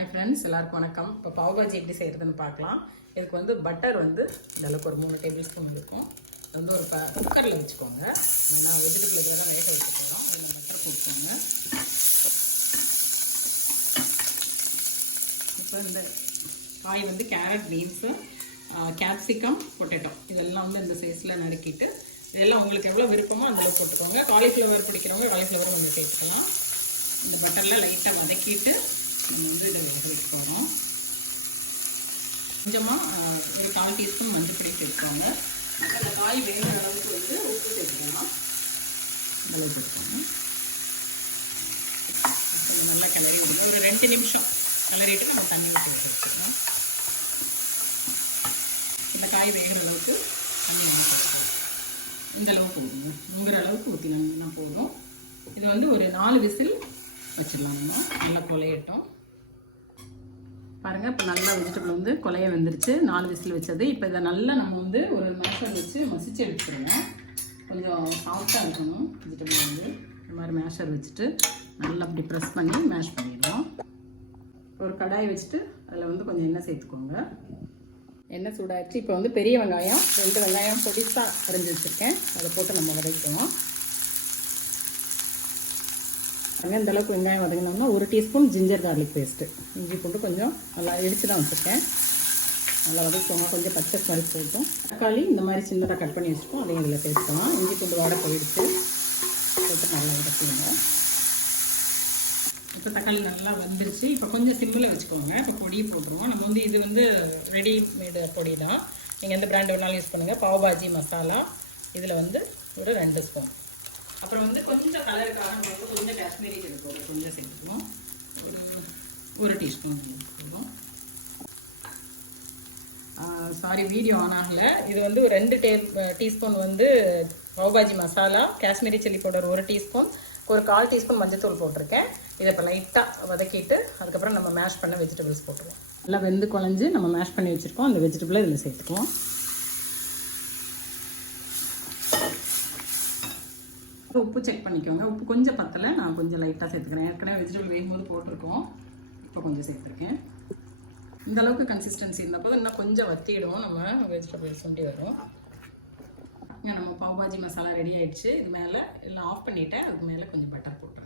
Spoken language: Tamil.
ஹாய் ஃப்ரெண்ட்ஸ், எல்லாருக்கும் வணக்கம். இப்போ பாவ் பாஜி எப்படி செய்கிறதுன்னு பார்க்கலாம். இதுக்கு வந்து பட்டர் வந்து இந்த அளவுக்கு ஒரு 3 டேபிள் ஸ்பூன் இருக்கும். அது வந்து ஒரு குக்கரில் வச்சுக்கோங்க. ஏன்னா வெஜிடபிள் இதெல்லாம் வேக வச்சுக்கணும். அதில் பட்டர் போட்டுக்கோங்க. இப்போ இந்த காய் வந்து கேரட், பீன்ஸு, கேப்சிகம், பொட்டேட்டோ இதெல்லாம் வந்து இந்த சைஸில் நறுக்கிட்டு இதெல்லாம் உங்களுக்கு எவ்வளோ விருப்பமோ அதில் போட்டுக்கோங்க. காலிஃப்ளவர் பிடிக்கிறவங்க காலிஃப்ளவர் கொஞ்சம் சேர்த்துக்கலாம். இந்த பட்டரில் லைட்டாக வதக்கிட்டு வந்து இதை வேக வைக்க போகிறோம். கொஞ்சமாக ஒரு 1/4 டீஸ்பூன் மஞ்சள் பொடி சேர்த்துக்கோங்க. அந்த காய் வேகிற அளவுக்கு வந்து உப்பு சேர்த்துக்கலாம். அளவு சேர்த்துக்கோங்க. நல்லா கிளறி விடுங்க. ஒரு 2 நிமிஷம் கிளறிட்டு நம்ம தண்ணி ஊற்றி வேக வச்சுக்கலாம். இந்த காய் வேகிற அளவுக்கு தண்ணி ஊற்றிக்கலாம். இந்த அளவுக்கு ஊற்றுங்க. முங்குற அளவுக்கு ஊற்றினாங்கன்னா போதும். இது வந்து ஒரு 4 விசில் வச்சிடலாம். நல்லா கொலையட்டும். பாருங்கள், இப்போ நல்லா வெஜிடபிள் வந்து கொலைய வந்துருச்சு. 4 விசில் வச்சது. இப்போ இதை நல்லா நம்ம வந்து ஒரு மேஷர் வச்சு மசிச்சு எடுத்துருங்க. கொஞ்சம் சாஃப்டாக இருக்கணும் வெஜிடபிள் வந்து. இந்த மாதிரி மேஷர் வச்சுட்டு நல்லா அப்படி ப்ரெஸ் பண்ணி மேஷ் பண்ணிடுவோம். ஒரு கடாய் வச்சுட்டு அதில் வந்து கொஞ்சம் எண்ணெய் சேர்த்துக்கோங்க. எண்ணெய் சூடாகிடுச்சு. இப்போ வந்து பெரிய வெங்காயம் 2 வெங்காயம் பொடிசாக அரைஞ்சி வச்சுருக்கேன். அதை போட்டு நம்ம வதக்குவோம். இந்த அளவுக்கு வெங்காயம் வதங்கினோம்னா 1 டீஸ்பூன் ஜிஞ்சர் கார்லிக் பேஸ்ட்டு, இஞ்சி போட்டு கொஞ்சம் நல்லா இடித்து தான் வச்சுருக்கேன். நல்லா வதக்குவோங்க. கொஞ்சம் பச்சை ஸ்மெல் போட்டும். தக்காளி இந்த மாதிரி சின்னதாக கட் பண்ணி வச்சுப்போம். அதையும் இதில் சேர்த்துக்கலாம். இஞ்சி பூண்டு வாடை போயிடுச்சு. போட்டு நல்லா வதக்குவோங்க. இப்போ தக்காளி நல்லா வந்துருச்சு. இப்போ கொஞ்சம் சிம்மில் வச்சுக்கோங்க. இப்போ பொடி போட்டுருவோம். நம்ம வந்து இது வந்து ரெடிமேடு பொடி தான். நீங்கள் எந்த பிராண்ட் வேணாலும் யூஸ் பண்ணுங்கள். பாவ் பாஜி மசாலா இதில் வந்து ஒரு 2 ஸ்பூன். அப்புறம் வந்து கொஞ்சம் கலருக்காக நம்ம கொஞ்சம் காஷ்மீரி சில்லி பவுடர் கொஞ்சம் சேர்த்துக்குவோம். ஒரு டீஸ்பூன் போடுவோம். சாரி, வீடியோ ஆன் ஆகலை. இது வந்து ஒரு 2 டீஸ்பூன் வந்து pav bhaji masala, Kashmiri chilli powder 1 teaspoon, ஒரு 1/4 டீஸ்பூன் மஞ்சத்தூள் போட்டிருக்கேன். இதை இப்போ லைட்டாக வதக்கிட்டு அதுக்கப்புறம் நம்ம மேஷ் பண்ண வெஜிடபிள்ஸ் போட்டுருவோம். நல்லா வெந்து குழஞ்சி நம்ம மேஷ் பண்ணி வச்சுருக்கோம். அந்த வெஜிடபிளை இதில் சேர்த்துக்குவோம். உப்பு செக் பண்ணிக்கோங்க. உப்பு கொஞ்சம் பத்தலை, நான் கொஞ்சம் லைட்டாக சேர்த்துக்கிறேன். ஏற்கனவே வெஜிடபிள் வேகும்போது போட்டிருக்கோம். இப்போ கொஞ்சம் சேர்த்துருக்கேன். இந்த அளவுக்கு கன்சிஸ்டன்சி இருந்தப்போ இன்னும் கொஞ்சம் வத்திடுவோம். நம்ம வெஜிடபிள் சுண்டி வரும். இங்கே நம்ம பாவ் பாஜி மசாலா ரெடி ஆகிடுச்சு. இது மேலே எல்லாம் ஆஃப் பண்ணிவிட்டேன். அதுக்கு மேலே கொஞ்சம் பட்டர் போட்டுருக்கேன்.